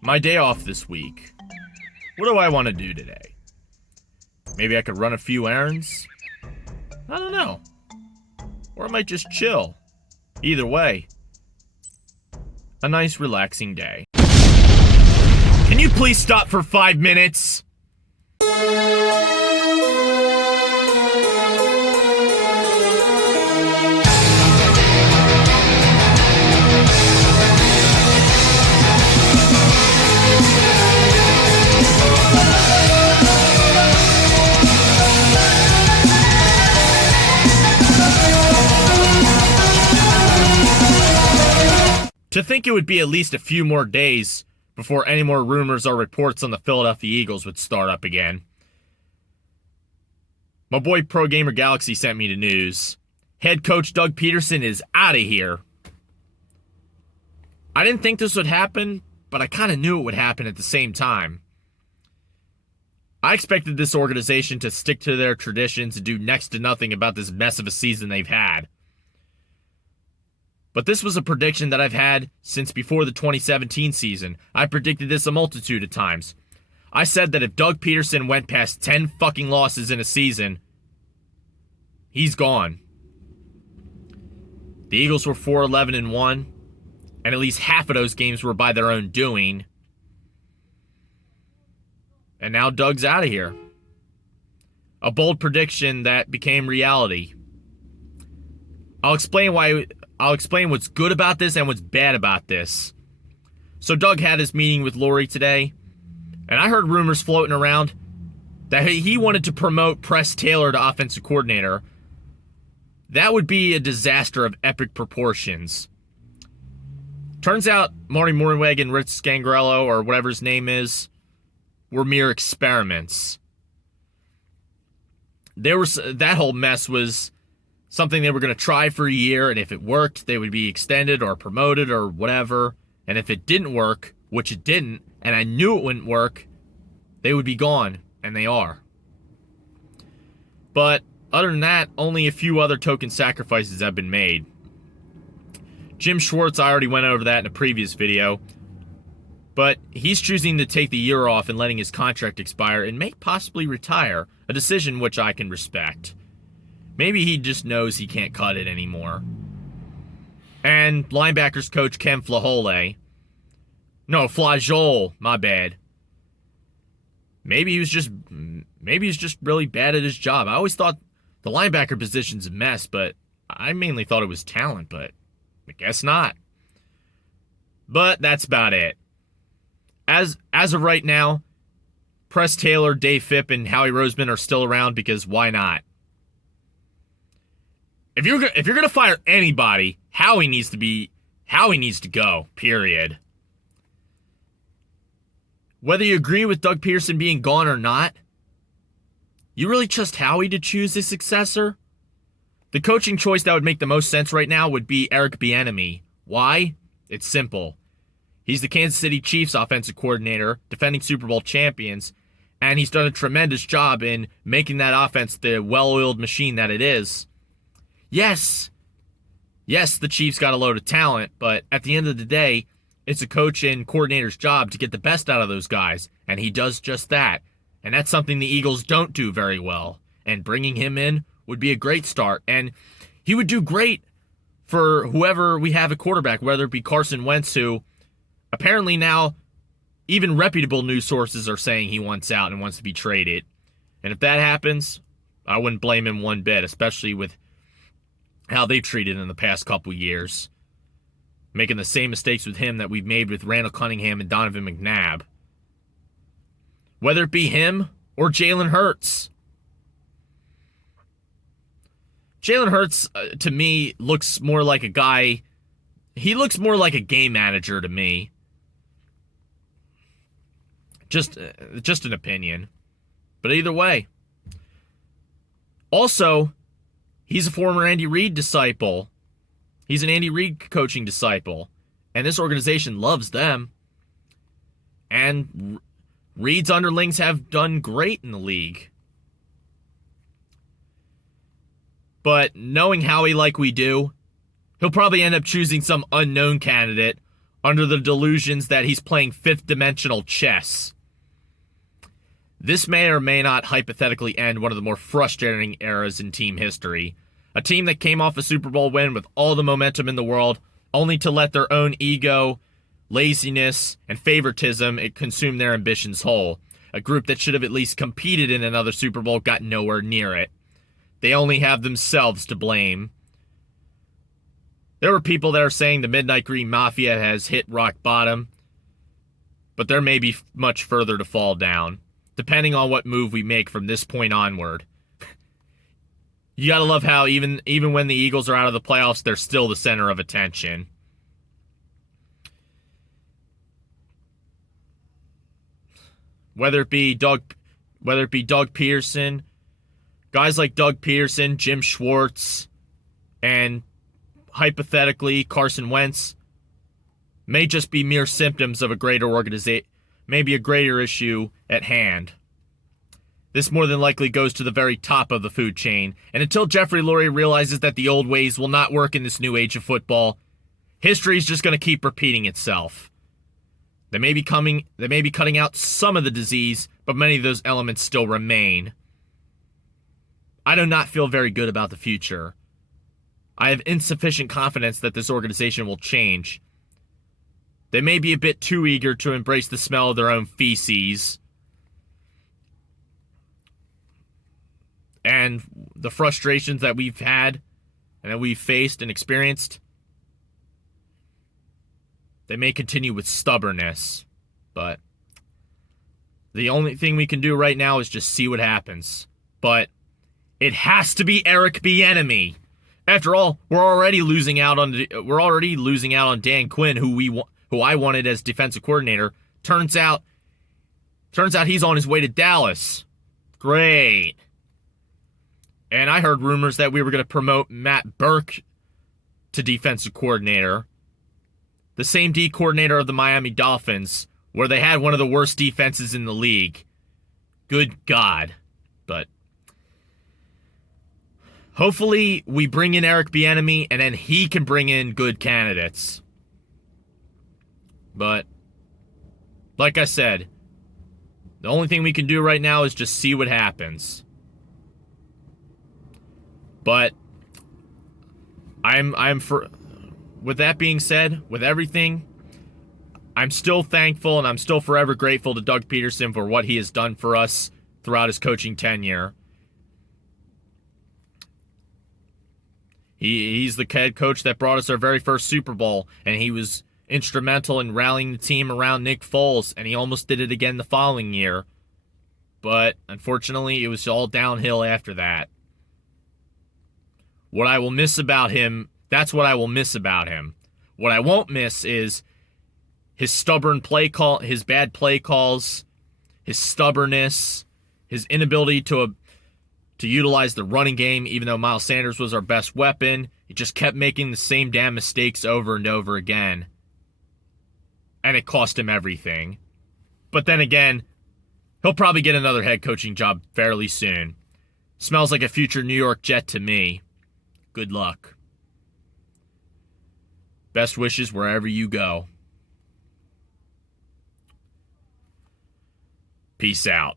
My day off this week. What do I want to do today? Maybe I could run a few errands? I don't know. Or I might just chill. Either way, a nice relaxing day. Can you please stop for 5 minutes? To think it would be at least a few more days before any more rumors or reports on the Philadelphia Eagles would start up again. My boy Pro Gamer Galaxy sent me the news. Head coach Doug Pederson is out of here. I didn't think this would happen, but I kind of knew it would happen at the same time. I expected this organization to stick to their traditions and do next to nothing about this mess of a season they've had. But this was a prediction that I've had since before the 2017 season. I predicted this a multitude of times. I said that if Doug Pederson went past 10 fucking losses in a season, he's gone. The Eagles were 4-11-1, and at least half of those games were by their own doing. And now Doug's out of here. A bold prediction that became reality. I'll explain what's good about this and what's bad about this. So Doug had his meeting with Lurie today, and I heard rumors floating around that he wanted to promote Press Taylor to offensive coordinator. That would be a disaster of epic proportions. Turns out Marty Mornhinweg and Rich Scangarello, or whatever his name is, were mere experiments. That whole mess was something they were going to try for a year, and if it worked, they would be extended or promoted or whatever. And if it didn't work, which it didn't, and I knew it wouldn't work, they would be gone, and they are. But other than that, only a few other token sacrifices have been made. Jim Schwartz, I already went over that in a previous video, but he's choosing to take the year off and letting his contract expire and may possibly retire, a decision which I can respect. Maybe he just knows he can't cut it anymore. And linebackers coach Ken Flajole. No, Flajole, my bad. Maybe he's just really bad at his job. I always thought the linebacker position's a mess, but I mainly thought it was talent, but I guess not. But that's about it. As of right now, Press Taylor, Dave Phipp, and Howie Roseman are still around because why not? If you're gonna fire anybody, Howie needs to go. Period. Whether you agree with Doug Pederson being gone or not, you really trust Howie to choose his successor? The coaching choice that would make the most sense right now would be Eric Bieniemy. Why? It's simple. He's the Kansas City Chiefs offensive coordinator, defending Super Bowl champions, and he's done a tremendous job in making that offense the well-oiled machine that it is. Yes, the Chiefs got a load of talent, but at the end of the day, it's a coach and coordinator's job to get the best out of those guys, and he does just that. And that's something the Eagles don't do very well. And bringing him in would be a great start, and he would do great for whoever we have at quarterback, whether it be Carson Wentz, who apparently now even reputable news sources are saying he wants out and wants to be traded. And if that happens, I wouldn't blame him one bit, especially with how they've treated him in the past couple years. Making the same mistakes with him that we've made with Randall Cunningham and Donovan McNabb. Whether it be him or Jalen Hurts. Jalen Hurts, to me, looks more like a guy. He looks more like a game manager to me. Just an opinion. But either way. Also, he's a former Andy Reid disciple. He's an Andy Reid coaching disciple. And this organization loves them. And Reid's underlings have done great in the league. But knowing Howie like we do, he'll probably end up choosing some unknown candidate under the delusions that he's playing fifth-dimensional chess. This may or may not hypothetically end one of the more frustrating eras in team history. A team that came off a Super Bowl win with all the momentum in the world, only to let their own ego, laziness, and favoritism consume their ambitions whole. A group that should have at least competed in another Super Bowl got nowhere near it. They only have themselves to blame. There were people that are saying the Midnight Green Mafia has hit rock bottom, but there may be much further to fall down, depending on what move we make from this point onward. You gotta love how even when the Eagles are out of the playoffs, they're still the center of attention. Whether it be Doug Pederson, guys like Doug Pederson, Jim Schwartz, and hypothetically Carson Wentz may just be mere symptoms of a greater organization, maybe a greater issue at hand. This more than likely goes to the very top of the food chain, and until Jeffrey Lurie realizes that the old ways will not work in this new age of football, history is just going to keep repeating itself. They may be cutting out some of the disease, but many of those elements still remain. I do not feel very good about the future. I have insufficient confidence that this organization will change. They may be a bit too eager to embrace the smell of their own feces. And the frustrations that we've had and that we've faced and experienced, they may continue with stubbornness. But the only thing we can do right now is just see what happens. But it has to be Eric Bieniemy. After all, we're already losing out on Dan Quinn, who I wanted as defensive coordinator. Turns out he's on his way to Dallas. Great. And I heard rumors that we were going to promote Matt Burke to defensive coordinator. The same D coordinator of the Miami Dolphins, where they had one of the worst defenses in the league. Good God. But hopefully we bring in Eric Bieniemy and then he can bring in good candidates. But like I said, the only thing we can do right now is just see what happens. But with that being said, with everything, I'm still thankful and I'm still forever grateful to Doug Pederson for what he has done for us throughout his coaching tenure. He's the head coach that brought us our very first Super Bowl, and he was instrumental in rallying the team around Nick Foles, and he almost did it again the following year. But unfortunately, it was all downhill after that. What I will miss about him, that's what I will miss about him. What I won't miss is his stubborn play call, his bad play calls, his stubbornness, his inability to utilize the running game, even though Miles Sanders was our best weapon. He just kept making the same damn mistakes over and over again. And it cost him everything. But then again, he'll probably get another head coaching job fairly soon. Smells like a future New York Jet to me. Good luck. Best wishes wherever you go. Peace out.